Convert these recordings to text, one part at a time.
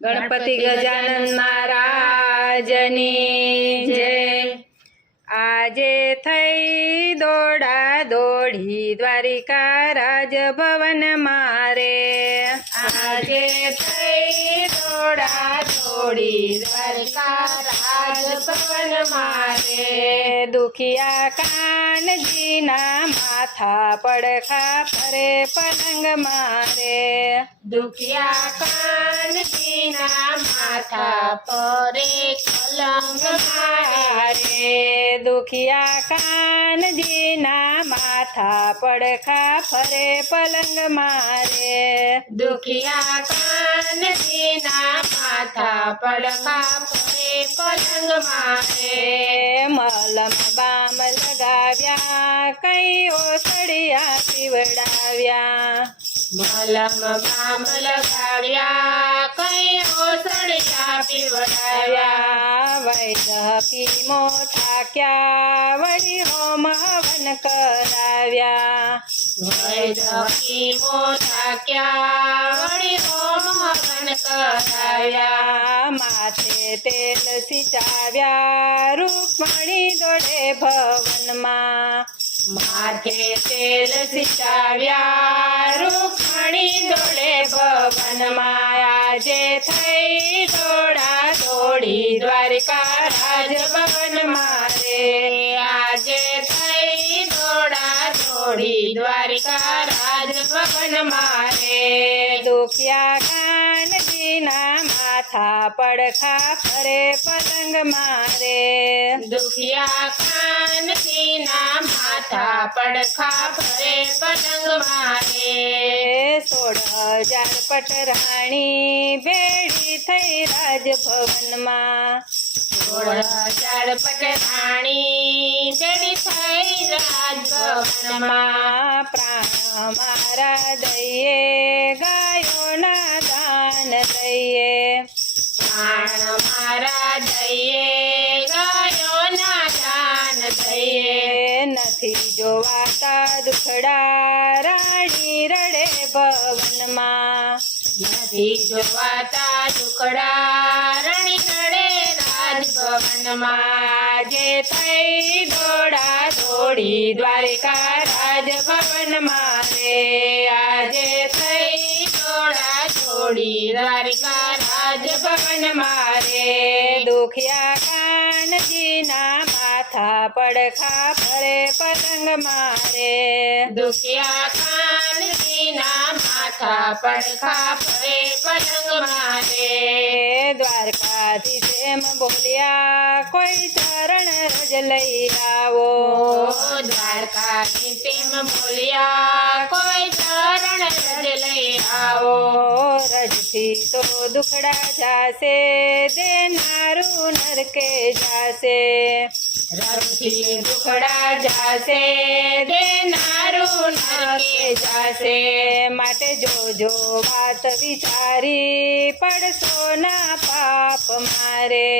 ગણપતિ ગજાનન મહારાજની જય। આજે થઈ દોડા દોડી દ્વારિકા રાજભવન મારે। આજે થઈ દોડા દોડી દ્વારિકા રાજભવન મારે। દુખિયા કાનજીના માથા પડખા ફરે પલંગ મારે। દુખિયા કાનજીના માથા પરે પલંગ મારે। દુખિયા કાનજીના માથા પડખા ફરે પલંગ મારે। દુખિયા કાનજીના માથા પડખા ફરે પલંગ મારે। મલમ બામ લગાવ્યા કઈ ઓસડિયા પીવડાવ્યા। મલમ બામ લગાવ્યા કઈ ઓસડિયા પીવડાવ્યા। વૈદ્ય કીમો થાક્યા વળી હોમ હવન કરાવ્યા। વૈદ્ય કીમો થાક્યા વળી હોમ હવન કરાવ્યા। માથે તેલ સિંચાવ્યા રૂકમણી દોડે ભવનમાં। માથે તેલ સિંચાવ્યા રૂકમણી દોડે ભવનમાં। આજે થઈ દોડા દોડી દ્વારિકા રાજભવન મારે। આજે થઈ દોડા દોડી દ્વારિકા રાજભવન મારે। દુખિયા કાનજીના માથા પડખા ફરે પલંગ મારે। દુખિયા કાનજીના માથા પડખા ફરે પલંગ મારે। 16,000 પટરાણી ભેળી થઈ રાજભવનમાં। 16,000 પટરાણી ભેળી થઈ રાજભવનમાં। પ્રાણ મારા દઈએ ગાયોના દાન દઈએ। પ્રાણ મારા દઈએ ગાયોના દાન દઈએ। નથી જોવાતા દુખડા રાણી રડે ભવનમાં। નથી જોવાતા દુખડા રાણી રડે રાજભવનમાં। આજે થઈ દોડા દોડી દ્વારિકા રાજભવન મારે। આજે થઈ દોડા દોડી દ્વારિકા રાજભવન મારે। દુખિયા કાનજીના માથા પડખા ફરે પલંગ મારે। દુખિયા કાનજીના માથા પડખા ફરે પલંગ મારે। દ્વારકાધીશ એમ બોલ્યા કોઈ ચરણ રજ લઈ આવો। દ્વારકાધીશ એમ બોલ્યા કોઈ ચરણ રજ લઈ આવો। રજથી તો દુખડા જાશે દેનારું નરકે જાશે। રજથી દુખડા જાશે દેનારું નરકે જાશે। માટે જોજો વાત વિચારી પડશો ના પાપ મારે।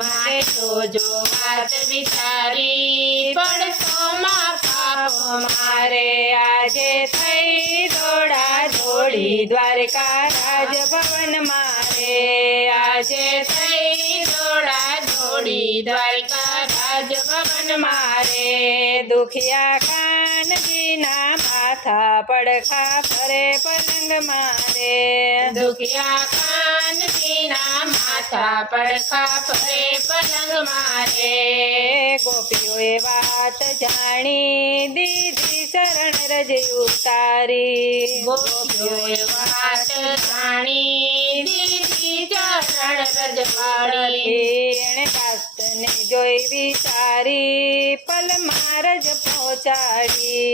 માટે જોજો વાત વિચારી પડશો માં પાપ મારે। આજે થઈ દોડા દોડી દ્વારકા રાજભવન મારે। આજે થઈ દોડા દોડી દ્વારકા રાજભવન મારે। દુખિયા કાનજીના માથા પડખા ફરે પલંગ મારે। દુખિયા કાનજીના માથા પડખા ફરે પલંગ મારે। ગોપીઓએ વાત જાણી દીધી શરણ રજ ઉતારી। ગોપીઓએ વાત જાણી દીધી શરણ રજ પાડી। એણે કાસ્તને જોઈ વિચારી પલમાં રજ પહોંચાડી।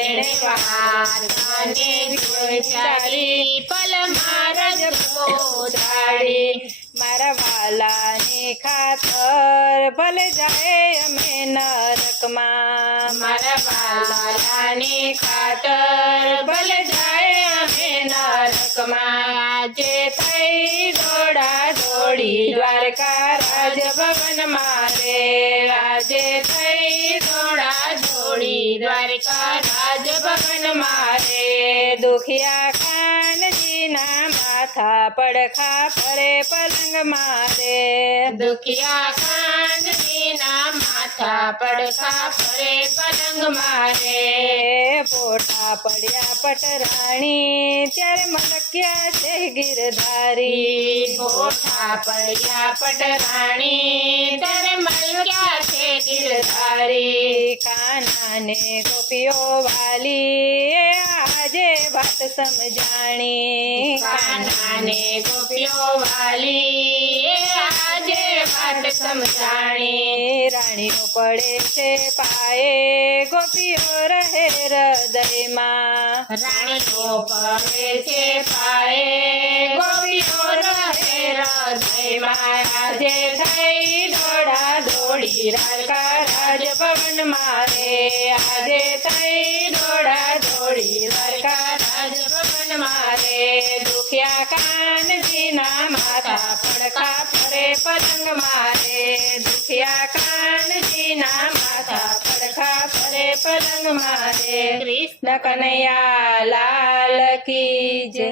એણે વાતને જોઈ વિચારી પલમાં રજ પહોંચાડી। મારા વાલાની ખાતર ભલે જાય અમે નરકમાં। મારા વાલાની ખાતર ભલે જાય અમે નરકમાં। આજે થઈ દોડા દોડી દ્વારકા રાજભવન મારે। આજે થઈ દોડા દોડી દ્વારકા રાજભવન મારે। દુખિયા કાનજીના માથા માથા પડખા ફરે પલંગ મારે દુખિયા કાનજીના માથા પડખા ફરે પલંગ મારે પોઠા પડ્યા પટરાણી ત્યારે મલક્યા છે ગિરધારી ગોઠા પડ્યા પટરાણી ત્યારે મલક્યા છે ગિરધારી કાનાને ગોપીઓ વાલી આજે વાત સમજાણી કાનાને ગોપીઓ વાલી આજે વાત સમજાણી રાણીઓ પડે છે પાયે ગોપીઓ રહે હૃદયમાં રાણીઓ પડે છે પાયે ગોપીઓ રહે હૃદયમાં આજે થઈ દોડા દોડી રાકા રાજભવન મારે આજે થઈ દોડા દોડી રાકા રાજભવન મારે દુખિયા કાનજીના માથા પડખા ફરે પલંગ મારે દુખિયા કાનજીના માથા પડખા ફરે પલંગ મારે કૃષ્ણ કનૈયા લાલ કી જય